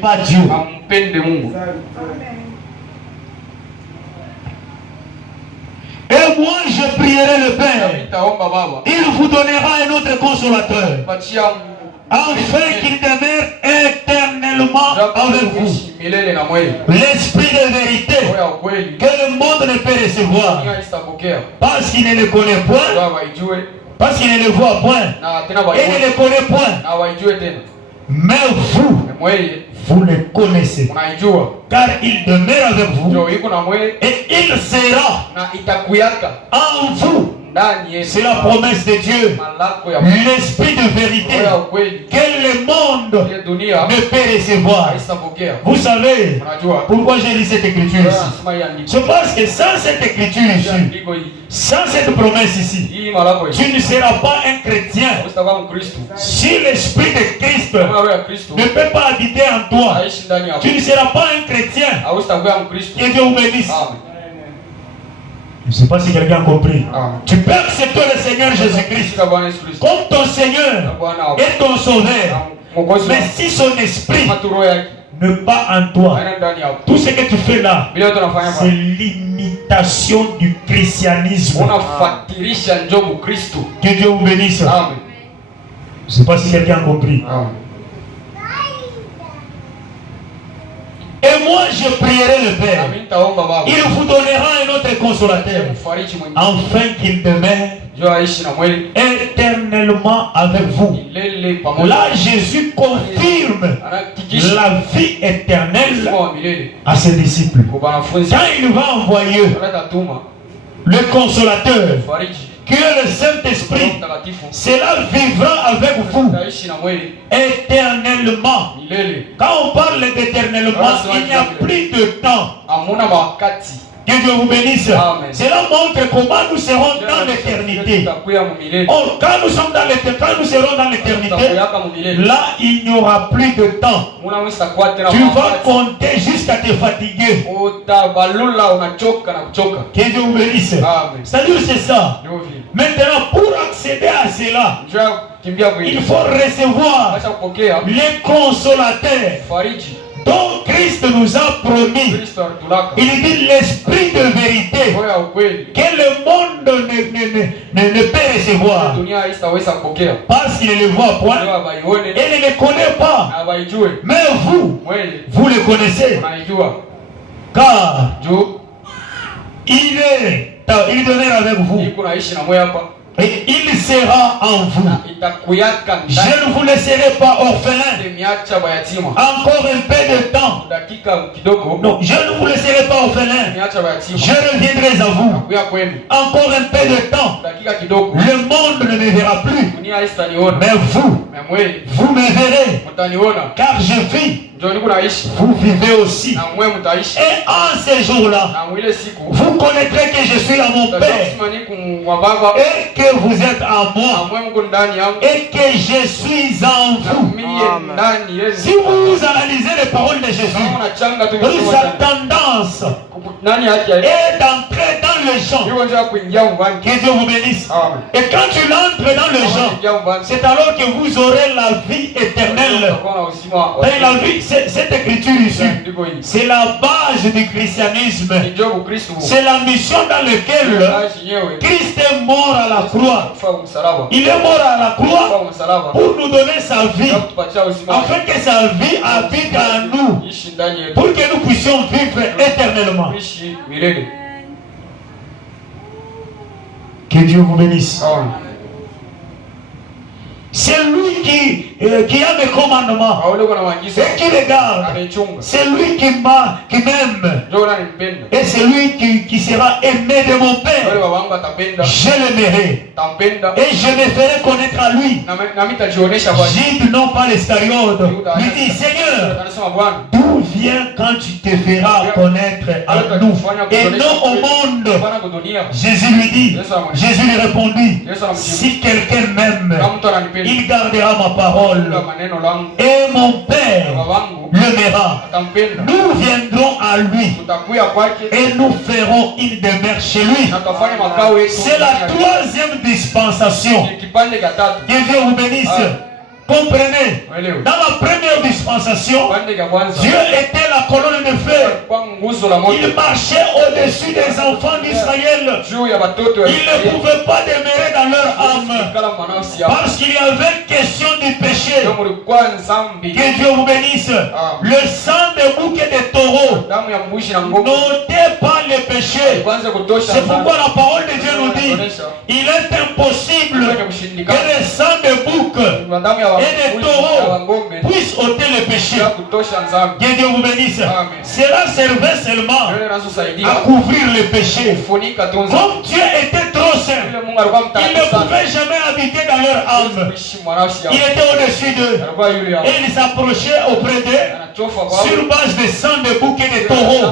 Pas Dieu. Et moi je prierai le Père. Il vous donnera un autre consolateur. Afin qu'il demeure éternellement avec vous. L'esprit de vérité que le monde ne peut recevoir. Parce qu'il ne le connaît point. Parce qu'il ne le voit point. Et ne le connaît point. Mais vous le connaissez. Car il demeure avec vous. Et il sera en vous. C'est la promesse de Dieu. L'esprit de vérité que le monde ne peut recevoir. Vous savez pourquoi j'ai lu cette écriture ici? C'est parce que sans cette écriture ici, sans cette promesse ici, tu ne seras pas un chrétien. Si l'esprit de Christ ne peut pas habiter en toi, tu ne seras pas un chrétien. Que Dieu vous bénisse. Je ne sais pas si quelqu'un a compris. Tu peux accepter le Seigneur Jésus-Christ comme ton Seigneur et ton Sauveur. Mais si son esprit n'est pas en toi, tout ce que tu fais là, c'est l'imitation du christianisme. Que Dieu vous bénisse. Je ne sais pas si quelqu'un a compris. Et moi je prierai le Père. Il vous donnera un autre consolateur. Afin qu'il demeure éternellement avec vous. Là Jésus confirme la vie éternelle à ses disciples. Quand il va envoyer le consolateur, que le Saint-Esprit, cela vivra avec vous éternellement. Quand on parle d'éternellement, il n'y a plus de temps. Que Dieu vous bénisse. Cela montre comment nous serons dans l'éternité. Or, quand nous sommes dans l'éternité, quand nous serons dans l'éternité, là, il n'y aura plus de temps. Tu vas compter jusqu'à te fatiguer. Que Dieu vous bénisse. C'est-à-dire, c'est ça. Maintenant, pour accéder à cela, il faut recevoir les consolateurs dont Christ nous a promis. Il dit l'esprit de vérité que le monde ne peut recevoir parce qu'il ne le voit point et ne le connaît pas. Mais vous le connaissez, car il demeure avec vous. Et il sera en vous. Je ne vous laisserai pas orphelin. Encore un peu de temps. Non, je ne vous laisserai pas orphelin. Je reviendrai à vous. Encore un peu de temps. Le monde ne me verra plus. Mais vous me verrez. Car je vis. Vous vivez aussi. Et en ces jours-là, vous connaîtrez que je suis à mon Père. Et que vous êtes en moi. Et que je suis en vous. Si vous analysez les paroles de Jésus, sa tendance est d'entrer dans le champ. Que Dieu vous bénisse. Et quand tu entres dans le champ, c'est alors que vous aurez la vie éternelle. Et la vie, cette écriture ici, c'est la base du christianisme. C'est la mission dans laquelle Christ est mort à la croix. Il est mort à la croix pour nous donner sa vie, afin que sa vie habite en nous, pour que nous puissions vivre éternellement. Que Dieu vous bénisse. C'est lui qui a mes commandements et qui les garde. C'est lui qui m'aime. Et c'est lui qui sera aimé de mon Père. Je l'aimerai. Et je me ferai connaître à lui. Jude, non pas l'Iscariote, lui dit, Seigneur, d'où vient quand tu te feras connaître à nous et non au monde? Jésus lui répondit, si quelqu'un m'aime, il gardera ma parole et mon Père l'aimera. Nous viendrons à lui et nous ferons une demeure chez lui. C'est la troisième dispensation. Que Dieu vous bénisse. Comprenez, dans la première dispensation, Dieu était la colonne de feu. Il marchait au-dessus des enfants d'Israël. Il ne pouvait pas demeurer dans leur âme parce qu'il y avait question du péché. Que Dieu vous bénisse. Le sang de bouc et de taureau n'ôtait pas les péchés. C'est pourquoi la parole de Dieu nous dit il est impossible que le sang de bouc et de taureau puisse ôter le péché. Que Dieu vous bénisse. Cela servait seulement à couvrir le péché. Comme Dieu était trop saint, il ne pouvait jamais habiter dans leur âme. Il était au-dessus d'eux et il s'approchait auprès d'eux sur base de sang de bouc et de taureau.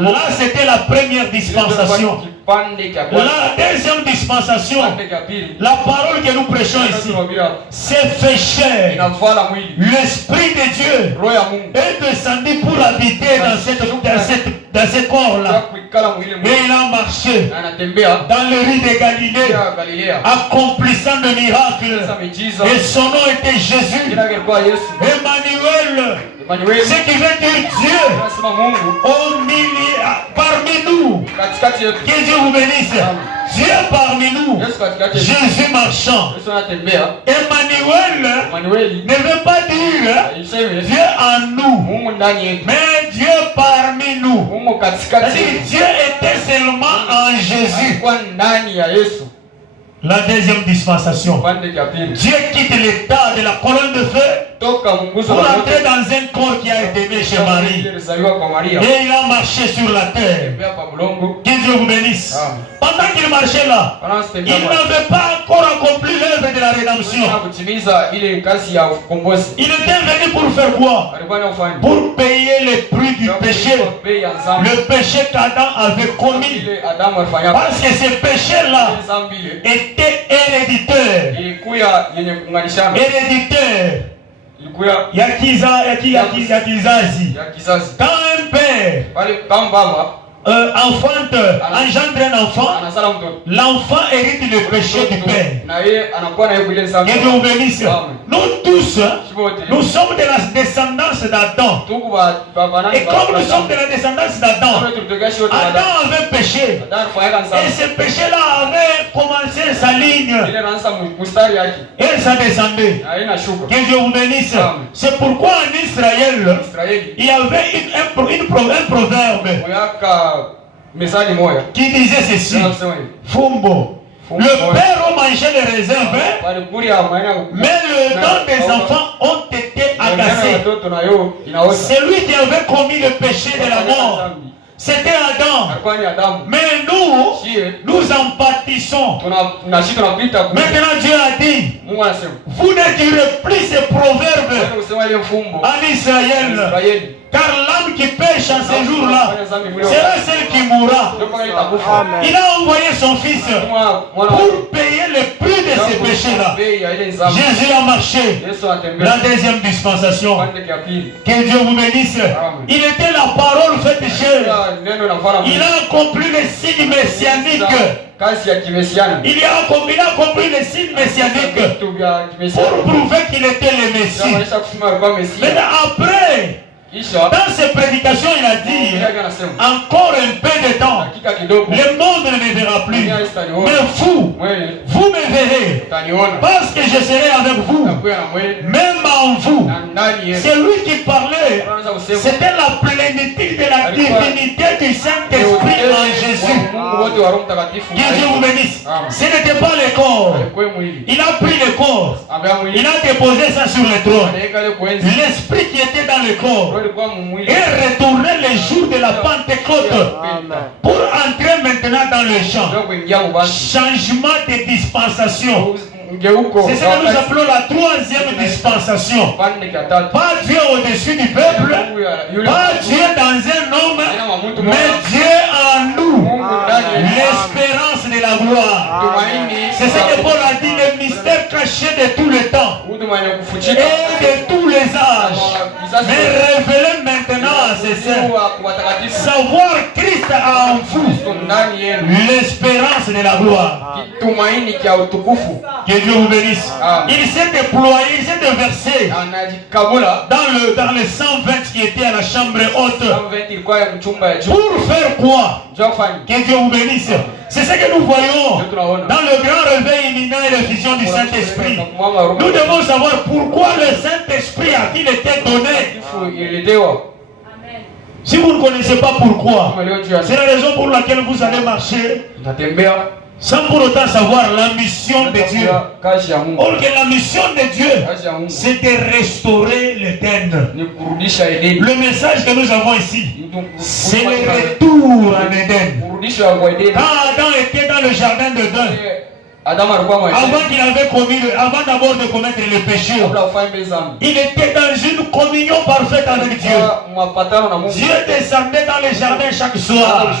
Là, c'était la première dispensation. La deuxième dispensation, la parole que nous prêchons ici, c'est fait chair. L'Esprit de Dieu est descendu pour habiter dans ce corps-là. Et il a marché dans le riz de Galilée, accomplissant de miracles. Et son nom était Jésus. Emmanuel. Ce qui veut dire Dieu au milieu, parmi nous. Que Dieu vous bénisse. Dieu parmi nous. Jésus marchand. Emmanuel ne veut pas dire Dieu en nous, mais Dieu parmi nous. C'est-à-dire Dieu était seulement en Jésus. La deuxième dispensation. Dieu quitte l'état de la colonne de feu pour entrer dans un corps qui a été né chez Marie. Et il a marché sur la terre. Que Dieu vous bénisse. Pendant qu'il marchait là, il n'avait pas encore accompli l'œuvre de la rédemption. Il était venu pour faire quoi? Pour payer le prix du péché. Le péché qu'Adam avait commis. Parce que ce péché-là était héréditaire. Héréditaire. Quand un père enfante, engendre un enfant, l'enfant hérite le péché du père. Et Dieu vous bénisse. Nous tous, nous sommes de la descendance d'Adam. Et comme nous sommes de la descendance d'Adam, Adam avait péché. Et ce péché-là avait commencé sa ligne. Et ça descendait. Que Dieu vous bénisse. C'est pourquoi en Israël, il y avait un proverbe qui disait ceci: Fumbo. Le père a mangé les raisins verts, mais le don des enfants ont été agacés. Celui qui avait commis le péché de la mort, c'était Adam. Mais nous en pâtissons. Maintenant Dieu a dit, vous ne direz plus ces proverbes en Israël. Car l'âme qui pêche en ces jours-là sera celle qui mourra. Il a envoyé son fils pour payer le prix de ces péchés-là. Jésus a marché. La deuxième dispensation. Que Dieu vous bénisse. Il était la parole faite chair. Il a accompli les signes messianiques. Il a accompli les signes messianiques pour prouver qu'il était le Messie. Mais après, dans ses prédications, il a dit encore un peu de temps, le monde ne me verra plus. Mais vous me verrez, parce que je serai avec vous, même en vous. C'est lui qui parlait, c'était la plénitude de la divinité du Saint-Esprit en Jésus. Que Dieu vous bénisse. Ce n'était pas le corps. Il a pris le corps, il a déposé ça sur le trône. L'esprit qui était dans le corps et retourner les jours de la Pentecôte pour entrer maintenant dans le champ. Changement de dispensation. C'est ce que nous appelons la troisième dispensation. Pas Dieu au-dessus du peuple, pas Dieu dans un homme, mais Dieu en nous. L'espérance de la gloire. C'est ce que Paul a dit, le mystère caché de tout le temps et de tous les âges, mais révélé maintenant à ses les saints. Savoir Christ en vous, l'espérance de la gloire. Que Dieu vous bénisse. Il s'est déployé, il s'est déversé dans les 120 qui étaient à la chambre haute. Pour faire quoi? Que Dieu vous bénisse. C'est ce que nous voyons dans le grand réveil imminent et l'effusion du Saint-Esprit. Nous devons savoir pourquoi le Saint-Esprit a-t-il été donné. Si vous ne connaissez pas pourquoi, c'est la raison pour laquelle vous allez marcher sans pour autant savoir la mission de Dieu. Or que la mission de Dieu, c'est de restaurer l'Éden. Le message que nous avons ici, c'est le retour en Éden. Quand Adam était dans le jardin d'Éden, avant qu'il avait commis, avant d'abord de commettre le péché, il était dans une communion parfaite avec Dieu. Dieu descendait dans le jardin chaque soir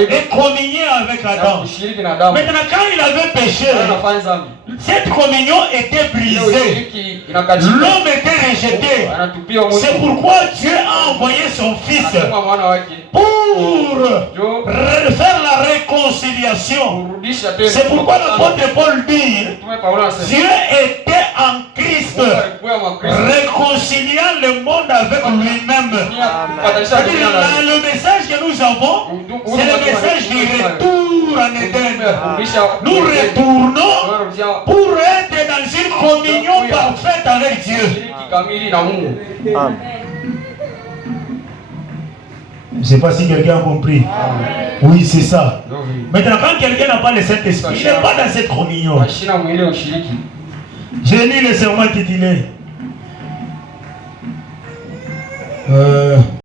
et communiait avec Adam. Maintenant, quand il avait péché, cette communion était brisée. L'homme était rejeté. C'est pourquoi Dieu a envoyé son Fils pour faire la réconciliation. C'est pourquoi l'apôtre Paul dit, Dieu était en Christ, réconciliant le monde avec lui-même. Le message que nous avons, c'est le message du retour en Éden. Nous retournons pour être dans une communion parfaite avec Dieu. Amen. Je ne sais pas si quelqu'un a compris. Oui, c'est ça. Maintenant, quand quelqu'un n'a pas le Saint-Esprit, il n'est pas dans cette communion. J'ai lu le serment titulé